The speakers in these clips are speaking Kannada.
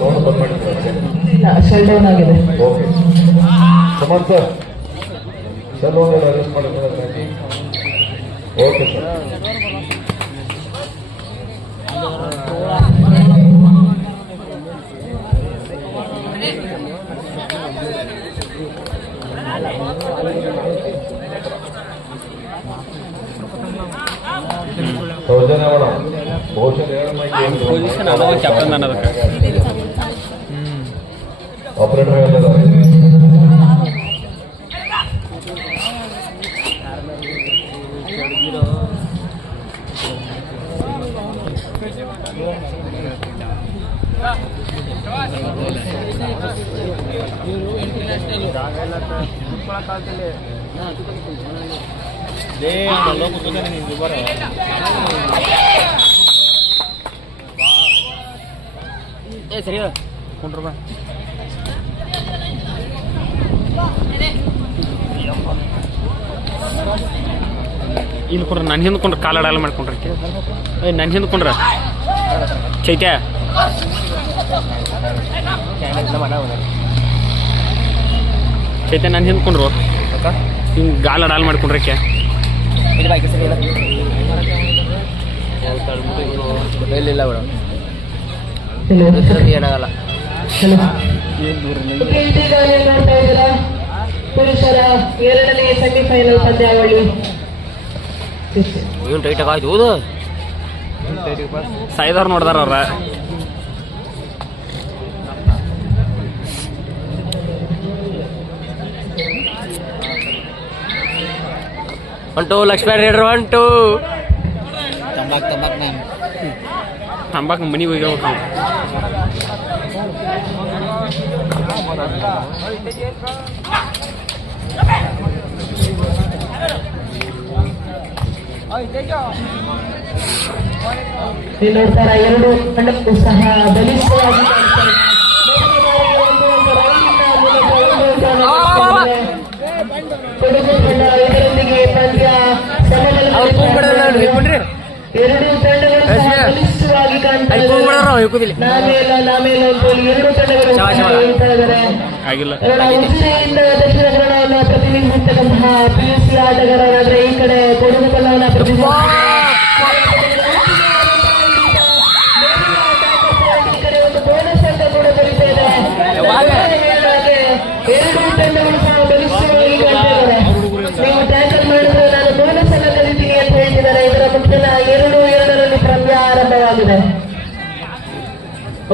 ಸೌಂಡ್ ಬಂದ್ ಮಾಡಿದ್ರೆ ಇಲ್ಲ ಶೆಲ್ ಡೌನ್ ಆಗಿದೆ. ಓಕೆ ಸುಮನ್ ಸರ್ ಸರ್ ಒಂದು ಅರೆಸ್ಟ್ ಮಾಡಿದ್ರೆ ಓಕೆ ಸರ್. ಸೌಜನ್ಯವಳ ಬಹುಶಃ ಆಪರೇಟರ್ ಸರಿ ಕೊಂಡ್ರ ಇಲ್ಲಿ ಕೊಂಡ್ರ ನನ್ನ ಹಿಂದ್ಕೊಂಡ್ರೆ ಕಾಲಾಡಲ್ಲ ಮಾಡ್ಕೊಂಡ್ರೆ ನನ್ನ ಹಿಂದ್ಕೊಂಡ್ರ ಚೈತ್ಯ ಚೈತ್ಯ ನನ್ನ ಹಿಂದ್ಕೊಂಡ್ರು ಹಿಂಗೆ ಗಾಲ ಡಾಲ್ ಮಾಡ್ಕೊಂಡ್ರಕ್ಕೆ ಇಲ್ಲ ಬಿಡ ಏನಾಗಲ್ಲ. ಪುರುಷರ 2ನೇ ಸೆಮಿಫೈನಲ್ ಪಂದ್ಯಾವಳಿ ಏನು ಟೈಟ್ ಆಯ್ತು ಹೌದು ಸಾಯ್ದವ್ರು ನೋಡ್ದಾರ ಅವ್ರ ಹೊಂಟು ಲಕ್ಷ್ಮೀ ರೇಡ್ರು ಹೊಂಟು ತಂಬಾಕ್ ಮನೆಗೆ ಹೋಗ್ಯಾವ. ನೋಡ್ತಾರ ಎರಡು ತಂಡಕ್ಕೂ ಸಹ ಬಲಿಷ್ಠವಾಗಿ ಕೊಡಗು ತಂಡ ಇದರೊಂದಿಗೆ ಪಂದ್ಯ ಎರಡು ತಂಡಗಳು ಬಲಿಷ್ಠವಾಗಿ ಕಾಣ್ತಾ ಇದ್ದಾರೆ. ನಾಮೇಲ ಎರಡು ತಂಡಗಳು ಹೇಳ್ತಾ ಇದ್ದಾರೆ. ಉಜಿರೆಯಿಂದ ದಕ್ಷಿಣ ಕನ್ನಡವನ್ನು ಪ್ರತಿನಿಧಿಸತಕ್ಕಂತಹ PUC ಆಟಗಾರರಾದ್ರೆ ಈ ಕಡೆ ಕೊಡಗು ಕನ್ನಡವನ್ನು ಒಂದು ಬೋನಸ್ ಅಂತ ಕೂಡ ಬರೀತಾ ಇದೆ. ಎರಡು ತಂಡಗಳು ಸಹ ಬಲಿಷ್ಠವಾಗಿ ಕಾಣ್ತಾ ಇದ್ದಾರೆ. ನೀವು ಟ್ಯಾಕಲ್ ಮಾಡಿದ್ರೆ ನಾನು ಬೋನಸ್ ಅನ್ನ ಕಲಿತೀನಿ ಅಂತ ಹೇಳ್ತಿದ್ದಾರೆ. ಇದರ ಮುಖ್ಯನ 2-2ರಲ್ಲಿ ಪಂದ್ಯ ಆರಂಭವಾಗಿದೆ.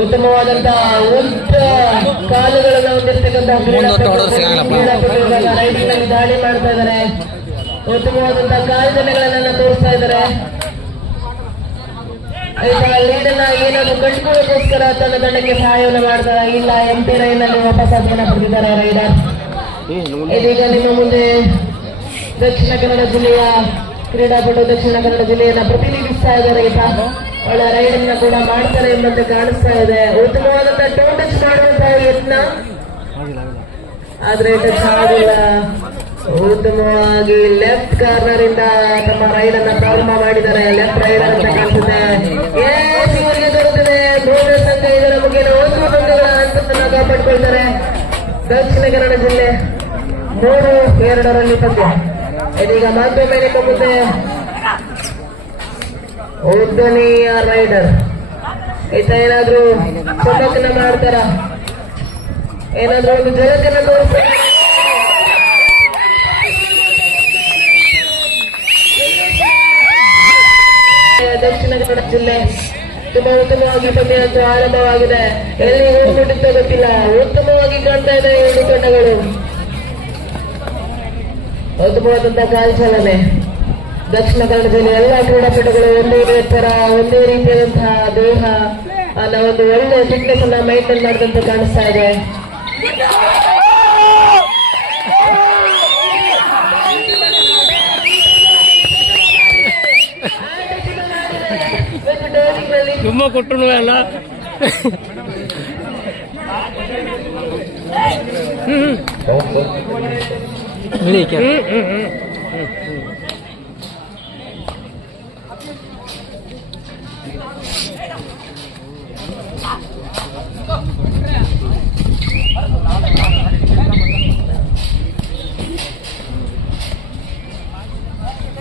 ಉತ್ತಮವಾದಂತಹ ಉದ್ದ ಕಾಲುಗಳನ್ನು ಹೊಂದಿರತಕ್ಕಂತಹ ಕ್ರೀಡಾಪಟುಗಳು ರೈಡಿಂಗ್ ನಲ್ಲಿ ದಾಳಿ ಮಾಡ್ತಾ ಇದ್ದಾರೆ. ಉತ್ತಮವಾದಂತಹ ಕಾಲ್ದನೆಗಳನ್ನ ತೋರಿಸ್ತಾ ಇದ್ದಾರೆ. ಲೀಡನ್ನ ಏನಾದ್ರು ಕಟ್ಕೊಳ್ಳೋಕ್ಕೋಸ್ಕರ ತನ್ನ ತಂಡಕ್ಕೆ ಸಹಾಯವನ್ನು ಮಾಡ್ತಾರೆ. ಇಲ್ಲ ಎಂಪಿ ರೈನ್ ನಲ್ಲಿ ವಾಪಸ್ ಪಡೆದಿದ್ದಾರೆ ರೈಡರ್. ಇದೀಗ ನಿಮ್ಮ ಮುಂದೆ ದಕ್ಷಿಣ ಕನ್ನಡ ಜಿಲ್ಲೆಯ ಕ್ರೀಡಾಪಟು ದಕ್ಷಿಣ ಕನ್ನಡ ಜಿಲ್ಲೆಯನ್ನ ಪ್ರತಿನಿಧಿಸ್ತಾ ಇದ್ದಾರೆ. ಈತ ಒಳ್ಳೆ ರೈಡನ್ನ ಕೂಡ ಮಾಡ್ತಾರೆ ಎಂಬಂತೆ ಕಾಣಿಸ್ತಾ ಇದೆ. ಉತ್ತಮವಾದಂತಹ ಟೋ ಟಚ್ ಮಾಡುವಂತಹ ಯತ್ನ, ಆದ್ರೆ ಟಚ್ ಆಗಿಲ್ಲ. ಉತ್ತಮವಾಗಿ ಲೆಫ್ಟ್ ಕಾರ್ನರ್ ಇಂದ ತಮ್ಮ ರೈಡ್ ಅನ್ನ ಪ್ರಾರಂಭ ಮಾಡಿದ್ದಾರೆ. ಲೆಫ್ಟ್ ರೈಡರ್ ಅಂತ ಕಾಣಿಸುತ್ತೆ. ಇವರಿಗೆ ದೊರೆತಿದೆ ಬೋನಸ್ ಅಂತ. ಇದರ ಮುಖೇನ 1 ಪಂದ್ಯಗಳ ಅಂತರನ್ನ ಕಾಪಾಡಿಕೊಳ್ತಾರೆ ದಕ್ಷಿಣ ಕನ್ನಡ ಜಿಲ್ಲೆ. 3-2ರಲ್ಲಿ ಪಂದ್ಯ. ಇದೀಗ ಮತ್ತೊಮ್ಮೆ ನಿಮ್ಮ ಮುಂದೆ ಉದ್ದನೆಯ ರೈಡರ್. ಈತ ಏನಾದ್ರು ಚಟಕನ್ನ ಮಾಡ್ತಾರ, ಏನಾದ್ರು ಒಂದು ಜಗತ್ತನ್ನ ತೋರಿಸ್ತಾರೆ. ದಕ್ಷಿಣ ಕನ್ನಡ ಜಿಲ್ಲೆ ತುಂಬಾ ಉತ್ತಮವಾಗಿ ಪಂದ್ಯ ಅಂತೂ ಆರಂಭವಾಗಿದೆ. ಎಲ್ಲಿ ಹೋಗ್ಬಿಟ್ಟಿತ್ತೋ ಗೊತ್ತಿಲ್ಲ. ಉತ್ತಮವಾಗಿ ಕಾಣ್ತಾ ಇದೆ ಎರಡು ತಂಡಗಳು. ಉತ್ತಮವಾದಂತಹ ಕಾಲ್ಚಾಲನೆ. ದಕ್ಷಿಣ ಕನ್ನಡ ಜಿಲ್ಲೆಯ ಎಲ್ಲ ಕ್ರೀಡಾಪಟುಗಳು ಒಂದೇ ತರ ಒಂದೇ ರೀತಿಯಾದಂತಹ ದೇಹ ಅನ್ನೋ ಒಂದು ಒಳ್ಳೆ ಫಿಟ್ನೆಸ್ ಅನ್ನ ಮೈಂಟೈನ್ ಮಾಡಿದಂತೆ ಕಾಣಿಸ್ತಾ ಇದೆ. ತುಂಬಾ ಕೊಟ್ಟರು ಎಲ್ಲ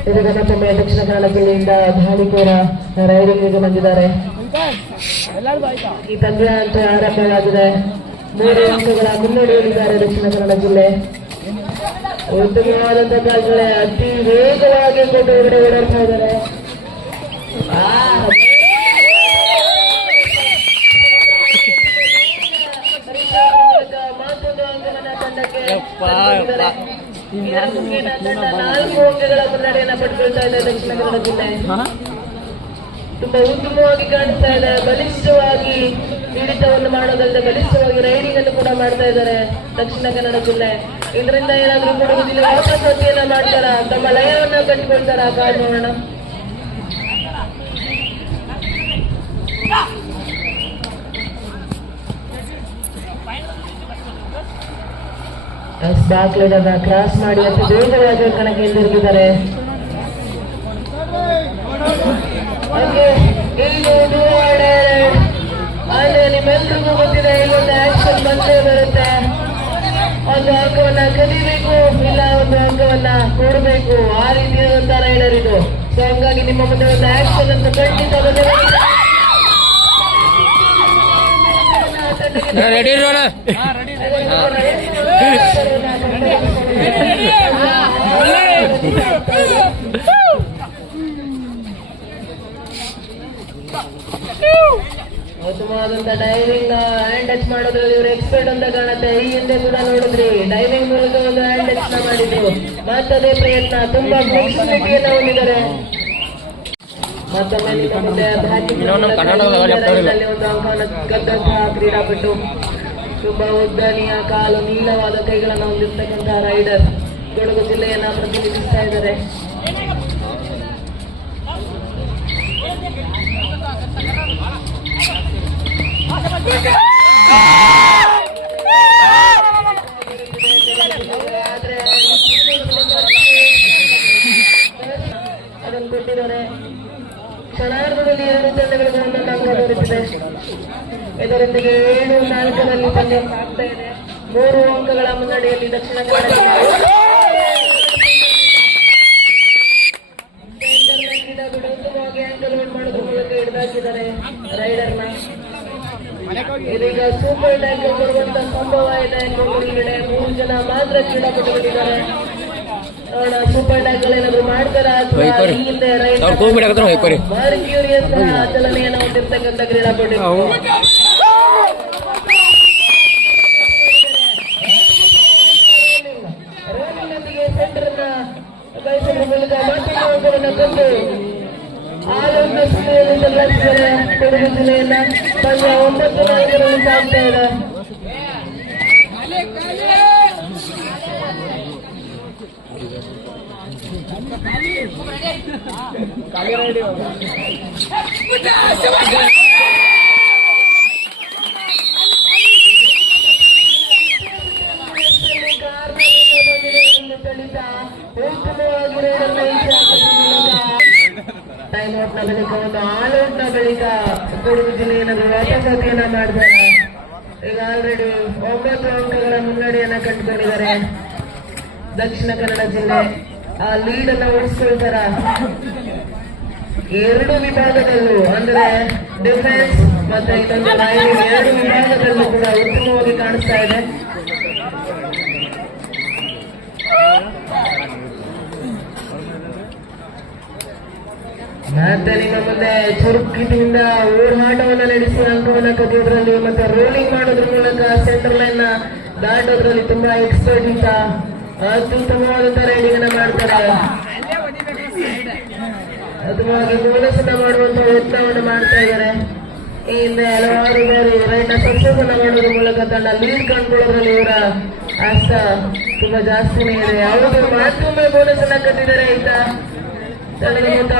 ಇದೀಗ ಮತ್ತೊಮ್ಮೆ ದಕ್ಷಿಣ ಕನ್ನಡ ಜಿಲ್ಲೆಯಿಂದ ಧಾಳಿಕೋರ ರೈಡಿಂಗ್ ಬಂದಿದ್ದಾರೆ. ಈ ಪಂದ್ಯ ಅಂತೂ ಆರಂಭವಾಗಿದೆ. 3 ಅಂಕಗಳ ಮುನ್ನಡೆಯಲ್ಲಿದ್ದಾರೆ ದಕ್ಷಿಣ ಕನ್ನಡ ಜಿಲ್ಲೆ. ಉತ್ತಮವಾದಂತಹ ದಾಳಿಗಳೇ ಅತಿ ವೇಗವಾಗಿ ಕೊಟ್ಟು ಹೊರಗಡೆ ಓಡಾಡ್ತಾ ಇದ್ದಾರೆ. ಮತ್ತೊಂದು ಅಂಕವನ್ನು ತಂಡಕ್ಕೆ 4 ಅಂಕಗಳ ಮುನ್ನಡೆಯನ್ನು ಪಡ್ಕೊಳ್ತಾ ಇದೆ ದಕ್ಷಿಣ ಕನ್ನಡ ಜಿಲ್ಲೆ. ತುಂಬಾ ಉತ್ತಮವಾಗಿ ಕಾಣಿಸ್ತಾ ಇದೆ. ಬಲಿಷ್ಠವಾಗಿ ಹಿಡಿತವನ್ನು ಮಾಡೋದಲ್ಲದೆ ಬಲಿಷ್ಠವಾಗಿ ರೈಡಿಂಗ್ ಅನ್ನು ಕೂಡ ಮಾಡ್ತಾ ಇದ್ದಾರೆ ದಕ್ಷಿಣ ಕನ್ನಡ ಜಿಲ್ಲೆ. ಇದರಿಂದ ಏನಾದ್ರೂ ಕೊಡಗು ಜಿಲ್ಲೆ ವಾಪಸ್ಸತಿಯನ್ನ ಮಾಡ್ತಾರ, ತಮ್ಮ ಲಯವನ್ನ ಕಟ್ಟಿಕೊಳ್ತಾರ, ಕಾದು ನೋಡೋಣ. ಬಾಕ್ಲದ ಕ್ರಾಸ್ ಮಾಡಿ ಅತಿ ಬೇಗವಾಗಿ ಕಣಕ್ಕೆ ಹಿಂದಿರುಗಿದ್ದಾರೆ. ಅಲ್ಲಿ ನಿಮ್ಮೆಲ್ಲರಿಗೂ ಗೊತ್ತಿದೆ, ಇಲ್ಲೊಂದು ಆಕ್ಷನ್ ಬಂದೇ ಬರುತ್ತೆ. ಒಂದು ಅಂಕವನ್ನ ಕದಿಬೇಕು, ಇಲ್ಲ ಒಂದು ಅಂಕವನ್ನ ಕೊಡಬೇಕು, ಆ ರೀತಿಯಾದಂತಹ ರೈಡರ್ ಇದು. ಸೊ ಹಂಗಾಗಿ ನಿಮ್ಮ ಮುಂದೆ ಒಂದು ಆಕ್ಷನ್ ಅಂತ ಖಂಡಿತ ರೆಡಿ ಇರೋಣ. ಉತ್ತಮವಾದಂತ ಡೈವಿಂಗ್ ಹ್ಯಾಂಡ್ ಟಚ್ ಮಾಡೋದ್ರಲ್ಲಿ ಇವರು ಎಕ್ಸ್ಪರ್ಟ್ ಅಂತ ಕಾಣುತ್ತೆ. ಈ ಹಿಂದೆ ಕೂಡ ನೋಡಿದ್ರಿ, ಡೈವಿಂಗ್ ಮೂಲಕ ಒಂದು ಹ್ಯಾಂಡ್ ಟಚ್ ನ ಮಾಡಿದ್ರು. ಮತ್ತದೇ ಪ್ರಯತ್ನ, ತುಂಬಾ ಫ್ಲೆಕ್ಸಿಬಿಲಿಟಿಯನ್ನ ಹೊಂದಿದ್ದಾರೆ. ಮತ್ತೊಮ್ಮೆ ನಿಮ್ಮ ಮುಂದೆ ಒಂದು ಅಂಕವನ್ನು ಗೆದ್ದಂತಹ ಕ್ರೀಡಾಪಟು, ತುಂಬಾ ಉದ್ದನೆಯ ಕಾಲು, ನೀಳವಾದ ಕೈಗಳನ್ನು ಹೊಂದಿರತಕ್ಕಂತಹ ರೈಡರ್ ಕೊಡಗು ಜಿಲ್ಲೆಯನ್ನ ಪ್ರತಿನಿಧಿಸ್ತಾ ಇದ್ದಾರೆ. ಅದನ್ನು ಕೊಟ್ಟಿದ್ದಾರೆ. ಕ್ಷಣಾರ್ಧದಲ್ಲಿ 2 ತಂಡಗಳಿಗೆ ಒಂದೊಂದು ಅಂಕ ದೊರೆತಿದೆ. ಇದರೊಂದಿಗೆ 7-4 ಪಂದ್ಯ ಸಾಗ್ತಾ ಇದೆ. 3 ಅಂಕಗಳ ಮುನ್ನಡೆಯಲ್ಲಿ ದಕ್ಷಿಣ ಕನ್ನಡ ಉತ್ತಮವಾಗಿ ಆಂಕಲ್ ಮಾಡೋದ್ರ ಮೂಲಕ ಹಿಡಿದಾಕಿದ್ದಾರೆ ರೈಡರ್ನ. ಇದೀಗ ಸೂಪರ್ ಟ್ಯಾಕಲ್ ಬರುವಂತ ಸಂಭವ ಇದೆ. ಕೊಡಗಿನ 3 ಜನ ಮಾತ್ರ ಕ್ರೀಡಾಪಟುಗಳಿದ್ದಾರೆ. ನೋಡೋಣ ಸೂಪರ್ ಟ್ಯಾಕಲ್ ಏನಾದ್ರು ಮಾಡ್ತಾರ ಅಥವಾ ಹಿಂದೆ ಭಾರಿ ಕ್ಯೂರಿಯಸ್ ಚಲನೆಯನ್ನು ಹೊಂದಿರ್ತಕ್ಕಂಥ ಕ್ರೀಡಾಪಟು. ರೋಲಿನೊಂದಿಗೆ ಸೆಂಟರ್ ಅನ್ನ ಬಯಸುವ ಮೂಲಕ ಮತ್ತೊಂದು ಅಂಕವನ್ನು ತಂದು ಆಲೋಚನೆ ಸುದ್ದಿಯಲ್ಲಿ ತಲುಪಿಸಿದರೆ ಕೊಡಗು ಜಿಲ್ಲೆಯನ್ನ ಪಂದ್ಯ 9-4 ಸಾಗ್ತಾ ಇದೆ. ಟೈಮ್ ಔಟ್ ನ ಬಳಿಕ ಒಂದು ಆಲ್ ಔಟ್ ನ ಬಳಿಕ ಕೊಡಗು ಜಿಲ್ಲೆಯನ್ನು ವಾಪಸಾತಿಯನ್ನ ಮಾಡಿದ್ದಾರೆ. ಈಗ ಆಲ್ರೆಡಿ 9 ಅಂಕಗಳ ಮುನ್ನಡೆಯನ್ನ ಕಂಡುಕೊಂಡಿದ್ದಾರೆ ದಕ್ಷಿಣ ಕನ್ನಡ ಜಿಲ್ಲೆ. ಆ ಲೀಡ್ ಅನ್ನ ಉಳಿಸ್ಕೊಳ್ತಾರ. 2 ವಿಭಾಗದಲ್ಲೂ ಅಂದ್ರೆ ಡಿಫೆನ್ಸ್ ಮತ್ತೆ ಇನ್ನೊಂದು ರೈಡಿಂಗ್ 2 ವಿಭಾಗದಲ್ಲೂ ಕೂಡ ಉತ್ತಮವಾಗಿ ಕಾಣಿಸ್ತಾ ಇದೆ. ಮತ್ತೆ ನಿಮ್ಮ ಮುಂದೆ ಚುರುಕಿನಿಂದ ಓಡಾಟವನ್ನು ನಡೆಸಿ ಅಂಕವನ್ನು ಕದಿಯೋದ್ರಲ್ಲಿ ಮತ್ತೆ ರೋಲಿಂಗ್ ಮಾಡೋದ್ರ ಮೂಲಕ ಸೆಂಟರ್ ಲೈನ್ ನ ದಾಟೋದ್ರಲ್ಲಿ ತುಂಬಾ ಎಕ್ಸ್ಪರ್ಟ್ ಇಂತ ಅತ್ಯುತ್ತಮವಾದಂತಹ ರೈಡಿಂಗ್ ಅನ್ನ ಮಾಡ್ತಾರೆ. ಅದ್ಭುತವಾಗಿ ಬೋನಸ್ ಅನ್ನ ಮಾಡುವಂತಹ ಯತ್ನವನ್ನು ಮಾಡ್ತಾ ಇದ್ದಾರೆ. ಈ ಹಿಂದೆ ಹಲವಾರು ಬಾರಿ ರೈಟ್ ನ ಸಕ್ಸಸ್ ಅನ್ನ ಮಾಡೋದ್ರ ಮೂಲಕ ತನ್ನ ಲೀಡ್ ಕಂಡುಕೊಳ್ಳೋದ್ರಲ್ಲಿ ಇವರ ಹಸ್ತ ತುಂಬಾ ಜಾಸ್ತಿನೇ ಇದೆ. ಅವರು ಮತ್ತೊಮ್ಮೆ ಬೋನಸ್ ಅನ್ನ ಕಟ್ಟಿದ್ದಾರೆ. ಈತ ತಂಡದ ಮೊತ್ತ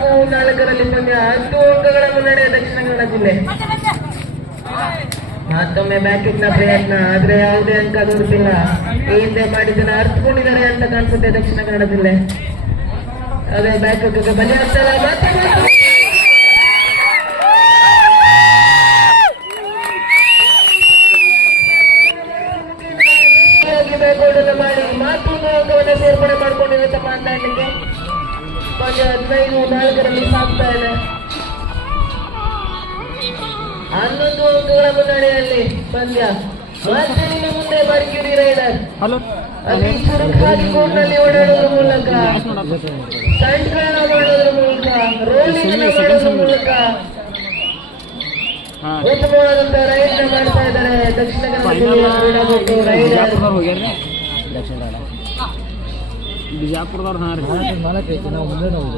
14-4 ಪಂದ್ಯ 10 ಅಂಕಗಳ ಮುನ್ನಡೆ ದಕ್ಷಿಣ ಕನ್ನಡ ಜಿಲ್ಲೆ. ಮತ್ತೊಮ್ಮೆ ಬ್ಯಾಕಿಂಗ್ ನ ಪ್ರಯತ್ನ, ಆದ್ರೆ ಯಾವುದೇ ಅಂಕ ದೊರೆತಿಲ್ಲ. ಈ ಹಿಂದೆ ಮಾಡಿದ್ದನ್ನ ಅರ್ಥಕೊಂಡಿದ್ದಾರೆ ಅಂತ ಕಾಣಿಸುತ್ತೆ ದಕ್ಷಿಣ ಕನ್ನಡ ಜಿಲ್ಲೆ. ಅದೇ ಬ್ಯಾಕಿಂಗ್ ಬಲಿ ಆಗ್ತಾರೆ. ಬ್ಯಾಕ್ಔಟ್ ಅನ್ನು ಮಾಡಿ ಮತ್ತೊಂದು ಅಂಕವನ್ನು ಸೇರ್ಪಡೆ ಮಾಡಿಕೊಂಡಿದೆ ತಮ್ಮ ತಂಡಕ್ಕೆ. 15-4 ಸಾಕ್ತಾ ಇದೆ. 11 ಅಂಕಗಳ ಮುನ್ನಡೆಯಲ್ಲಿ ಪಂದ್ಯ. ಮತ್ತೆ ನಿಮ್ಮ ಮುಂದೆ ಮರ್ಕ್ಯೂರಿ ರೈಡರ್ ಅತಿ ಚುರುಕಾಗಿ ಕೋರ್ಟ್ನಲ್ಲಿ ಓಡಾಡೋದ್ರ ಮೂಲಕ, ಸ್ಟಂಟ್ಗಳನ್ನ ಮಾಡೋದ್ರ ಮೂಲಕ, ರೋಲಿಂಗ್ ಮಾಡೋದ್ರ ಮೂಲಕ ಉತ್ತಮವಾದಂತಹ ರೈಡ್ ಮಾಡ್ತಾ ಇದ್ದಾರೆ ದಕ್ಷಿಣ ಕನ್ನಡ ಜಿಲ್ಲೆಯ ಕ್ರೀಡಾಪಟು ರೈಡರ್.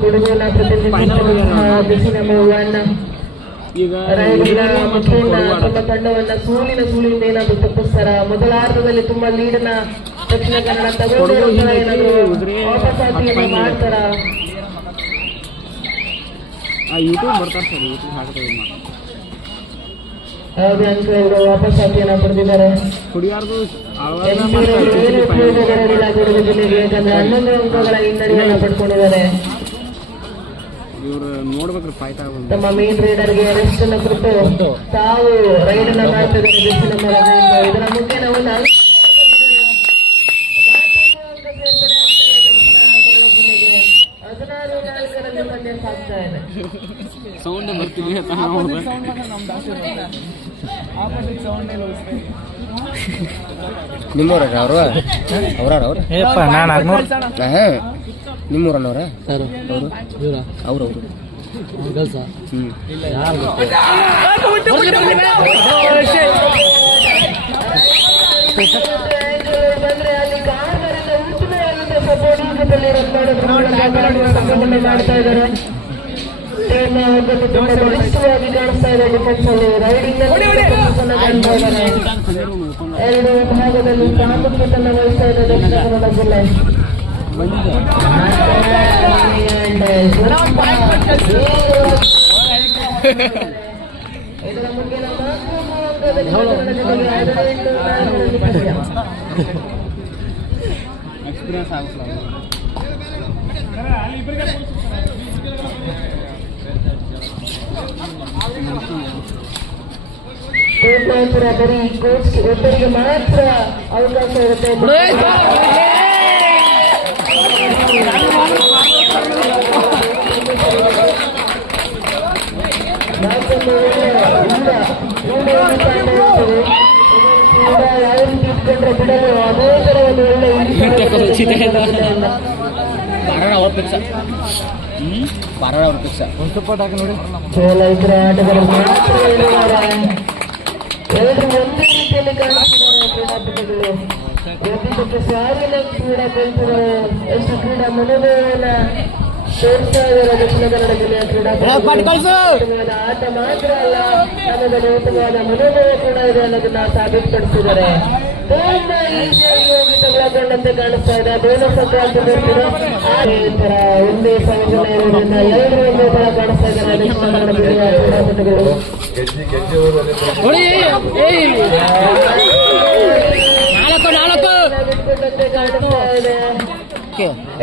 ಕೊಡಗಿನ ಪ್ರತಿನಿಧಿಸಿದ ತಮ್ಮ ತಂಡವನ್ನ ಸೋಲಿನಿಂದ ಏನಾದ್ರು ತಪ್ಪಿಸ್ತಾರ? ಮೊದಲಾರ್ಧದಲ್ಲಿ ತುಂಬಾ ಲೀಡ್ನ ದಕ್ಷಿಣ ಕನ್ನಡ ತಗೊಂಡಿರೋ ಏನಾದ್ರು ವಾಪಸಾತಿಯನ್ನು ಮಾಡ್ತಾರ? ಯಾವುದೇ ಅಂಕ ಇವರು ವಾಪಸಾತಿಯನ್ನ ಪಡೆದಿದ್ದಾರೆ. ಕೊಡಗು ಜಿಲ್ಲೆಗೆ, ಯಾಕಂದ್ರೆ 11 ಅಂಕಗಳ ಹಿನ್ನಡೆಯನ್ನ ಪಡ್ಕೊಂಡಿದ್ದಾರೆ. ತಮ್ಮ ಮೇನ್ ರೈಡರ್ಗೆ ರೆಸ್ಟ್ ಅನ್ನು ಕೊಟ್ಟು ತಾವು ರೈಡ್ ಅನ್ನ ಮಾಡ್ತಿದ್ದಾರೆ ದಕ್ಷಿಣ ಮರದಿಂದ. ಇದರ ಮುಖೇನ ಒಂದು ಅಂಕ ಜಿಲ್ಲೆಗೆ 16-4 ಪಂದ್ಯ ಸಾಗ್ತಾ ಇದೆ. ನಿಮ್ಮೂರ ಅವರು ನಿಮ್ಮೂರನ್ನವ್ರ ಅವರು ಬಂದ್ರೆ ಅಲ್ಲಿ ಕಾರಣದಿಂದ ಉತ್ತಮವಾದಂತಹ ಸಪೋರ್ಟಿಂಗಲ್ಲಿ ಮಾಡ್ತಾ ಇದ್ದಾರೆ. ತುಂಬಾ ಬಲಿಷ್ಠವಾಗಿ ಕಾಣಿಸ್ತಾ ಇದೆ ಡಿಫೆನ್ಸ್ ಅಲ್ಲಿ. ರೈಡಿಂಗ್ ಕಾಣ್ತಾ ಇದ್ದಾರೆ. 2 ವಿಭಾಗದಲ್ಲಿ ಪ್ರಾಮುಖ್ಯತೆಯನ್ನು ವಹಿಸ್ತಾ ಇದೆ ದಕ್ಷಿಣ ಕನ್ನಡ ಜಿಲ್ಲೆ. ಇದರ ಮುಖ್ಯ ಎಕ್ಸ್ಪೀರಿಯನ್ಸ್ ಆಗುತ್ತಲ್ಲ. ಕೋಟ್ಯಾಂತರ ಬರೀ ಕೋಚ್ ಒಬ್ಬರಿಗೆ ಮಾತ್ರ ಅವಕಾಶ ಇರುತ್ತೆ. ಯಾವ ರೀತಿ ಇಟ್ಕೊಂಡ್ರೆ ಬಿಡಲು ಅದೇ ತರ ಒಂದು ಒಳ್ಳೆ ಇಬ್ಬರ ಆಟಗಾರರು ಮಾತ್ರ ಎಲ್ಲರೂ ಒಂದೇ ರೀತಿಯಲ್ಲಿ ಕಾಣಿಸ್ತಿದ್ದಾರೆ ಕ್ರೀಡಾಪಟುಗಳು. ಪ್ರತಿಪಕ್ಷ ಸಾಲಿನ ಕ್ರೀಡಾ ಕಲಿತಿದ್ದಾರೆ. ಎಷ್ಟು ಕ್ರೀಡಾ ಮನೋಭಾವನ ತೋರಿಸ್ತಾ ಇದ್ದಾರೆ ದಕ್ಷಿಣ ಕನ್ನಡ ಜಿಲ್ಲೆಯ ಕ್ರೀಡಾಪಟುಗಳು. ಆಟ ಮಾತ್ರ ಅಲ್ಲ, ನಮ್ಮಲ್ಲಿ ಉತ್ತಮವಾದ ಮನೋಭಾವ ಕೂಡ ಇದೆ ಅನ್ನೋದನ್ನ ಸಾಬೀತುಪಡಿಸಿದ್ದಾರೆ. ತುಂಬಾ ಈಸಿಯಾಗಿ ಹೋಗಿ ತಗೊಳ್ಳಕೊಂಡಂತೆ ಕಾಣಿಸ್ತಾ ಇದೆ. ಬೇರೆ ತರ ಒಂದೇ ಸಂಘಟನೆ ಇರೋದ್ರಿಂದ ಎಲ್ಲರೂ ಒಂದೇ ತರ ಕಾಣಿಸ್ತಾ ಇದ್ದಾರೆ ದಕ್ಷಿಣ ಕನ್ನಡ ಜಿಲ್ಲೆಯ ಕ್ರೀಡಾಪಟುಗಳು. ಬಿಟ್ಕೊಂಡಂತೆ ಕಾಣಿಸ್ತಾ ಇದೆ.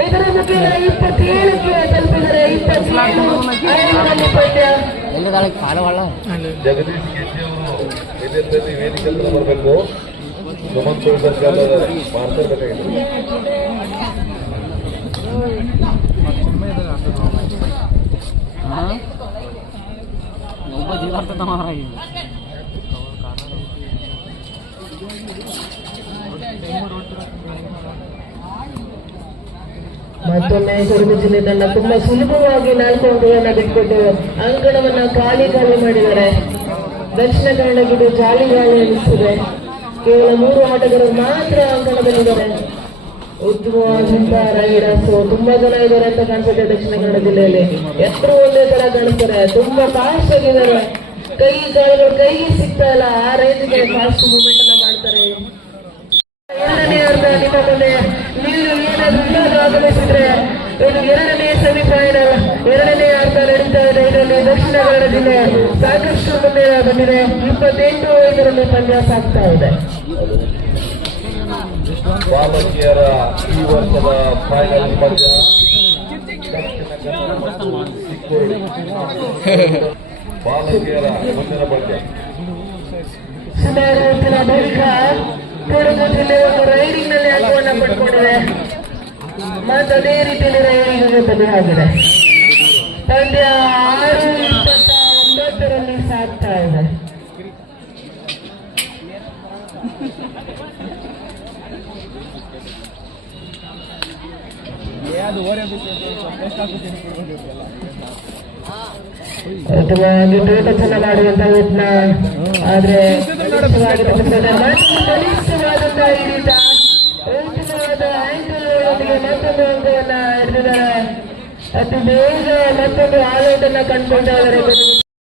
ಇದರ ಮುಖೇನ 27ಕ್ಕೆ ತಲುಪಿದರೆ 27 ಪಂದ್ಯ. ಜಗದೀಶ್ ಗೆಜ್ಜೆ ಅವರು ಇದರಲ್ಲಿ ವೇದಿಕೆ ಬರಬೇಕು. ಸುಮಂತ್ ಮಾತಾಡ್ಬೇಕಾಗಿತ್ತು. ಮತ್ತೊಮ್ಮೆ ಕೊಡಗು ಜಿಲ್ಲೆ ತಂಡ ತುಂಬಾ ಸುಲಭವಾಗಿ 4 ಅಂಕಗಳನ್ನು ಬಿಟ್ಕೊಟ್ಟು ಅಂಕಣವನ್ನ ಖಾಲಿ ಮಾಡಿದ್ದಾರೆ. ದಕ್ಷಿಣ ಕನ್ನಡಕ್ಕೆ ಇದು ಜಾಲಿ ಅನಿಸಿದೆ. ಕೇವಲ 3 ಆಟಗಾರರು ಮಾತ್ರ ಅಂಕಣದಲ್ಲಿದ್ದಾರೆ. ಉತ್ತಮವಾದಂತಹ ರೈಡರ್ಸ್ ತುಂಬಾ ಜನ ಇದ್ದಾರೆ ಅಂತ ಕಾಣಿಸುತ್ತೆ ದಕ್ಷಿಣ ಕನ್ನಡ ಜಿಲ್ಲೆಯಲ್ಲಿ. ಎಷ್ಟರು ಒಂದೇ ತರ ಕಾಣಿಸ್ತಾರೆ. ತುಂಬಾ ಫಾಸ್ಟ್ ಆಗಿದ್ದಾರೆ. ಕೈ ಕಾಲುಗಳು ಕೈಗೆ ಸಿಗ್ತಾ ಇಲ್ಲ, ಆ ರೇಂಜ್ಗೆ ಫಾಸ್ಟ್ ಮೂವ್ಮೆಂಟ್ ಅನ್ನ ಮಾಡ್ತಾರೆ. 2ನೇ ಅರ್ಧ ನಿಮ್ಮ ಮುಂದೆ ನೀವು ಏನಾದರೂ ಆಗಮಿಸಿದ್ರೆ ಇದು 2ನೇ ಸೆಮಿಫೈನಲ್ 2ನೇ ಅರ್ಧ ನಡೀತಾ ಇದೆ. ಇದರಲ್ಲಿ ದಕ್ಷಿಣ ಕನ್ನಡ ಜಿಲ್ಲೆ ಸಾಕಷ್ಟು ಮುಂದೆ ಬಂದಿದೆ. 28-5 ಪಂದ್ಯ ಸಾಗ್ತಾ ಇದೆ. ಬಾಲಕಿಯರ ಈ ವರ್ಷದ ಫೈನಲ್ ಪಂದ್ಯ ಬಾಲಕಿಯರ ಮುಂದಿನ ಪಂದ್ಯ. ಸುಮಾರು ಹೊತ್ತಿನ ಬಳಿಕ ಕೊಡಗು ಜಿಲ್ಲೆ ಒಂದು ರೈಡಿಂಗ್ ನಲ್ಲಿ ಅಂಕವನ್ನು ಪಡ್ಕೊಂಡಿದೆ. ಮತ್ತು ಅದೇ ರೀತಿಯಲ್ಲಿ ರೈಡಿಂಗ್ ಬದಲಾಗಿದೆ. ಪಂದ್ಯ 6:29 ಸಾಗ್ತಾ ಇದೆ. ಉತ್ತಮವಾಗಿ ತೋಟ ಚೆನ್ನ ಮಾಡುವಂತ ಯತ್ನ, ಆದ್ರೆ ಬಲಿಷ್ಠವಾದಂತಹ ಹಿಡಿತ, ಉತ್ತಮವಾದ ಆಂಕಲ್ಗಳೊಂದಿಗೆ ಮತ್ತೊಂದು ಅಂಕವನ್ನ ಹಿಡಿದಿದ್ದಾರೆ. ಅತಿ ಬೇಗ ಮತ್ತೊಂದು ಆಲೌಟ್ ಅನ್ನ ಕಂಡುಕೊಂಡವರೆ